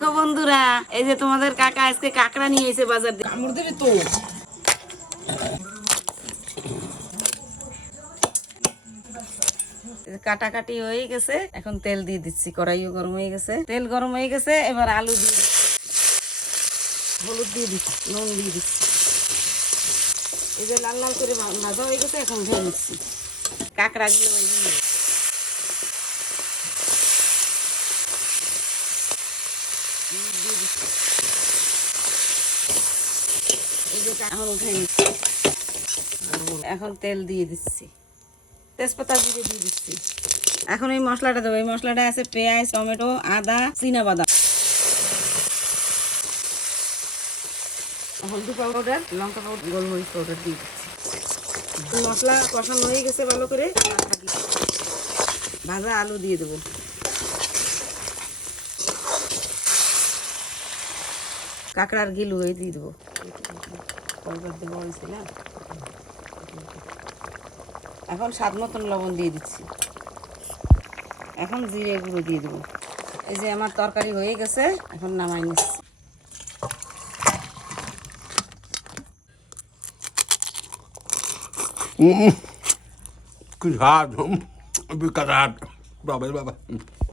তো বন্ধুরা, এই যে তোমাদের কাকা আজকে কাঁকড়া নিয়ে এসে বাজার থেকে। কামড় দেবে তো। কাটাকাটি হয়ে গেছে, এখন তেল দিয়ে দিচ্ছি। কড়াইও গরম হয়ে গেছে, তেল গরম হয়ে গেছে। এবার আলু দিয়ে দিচ্ছি, হলুদ দিয়ে দিচ্ছি, নুন দিয়ে দিচ্ছি। এই যে লাল লাল করে ভাজা হয়ে গেছে, এখন ভেজে নিচ্ছি কাঁকড়া গুলো। এখন উঠে নিচ্ছি। এখন তেল দিয়ে দিচ্ছি, তেজপাতা জিরে দিয়ে দিচ্ছি। এখন এই মশলাটা দেবো। এই মশলাটা আছে পেঁয়াজ, টমেটো, আদা, চীনাবাদাম, হলদি পাউডার, লঙ্কা পাউডার, গোলমরিচ পাউডার দিয়ে দিচ্ছি। মশলা কষানো হয়ে গেছে ভালো করে। ভাজা আলু দিয়ে দেবো। কাঁকড়ার গিলু হয়ে দিয়ে দেবো। এখন স্বাদ মতন লবণ দিয়ে দিচ্ছি। এখন জিরে গুঁড়ো দিয়ে দেবো। এই যে আমার তরকারি হয়ে গেছে, এখন নামাই নিচ্ছি। Good hard. Because hard. Baba, baba.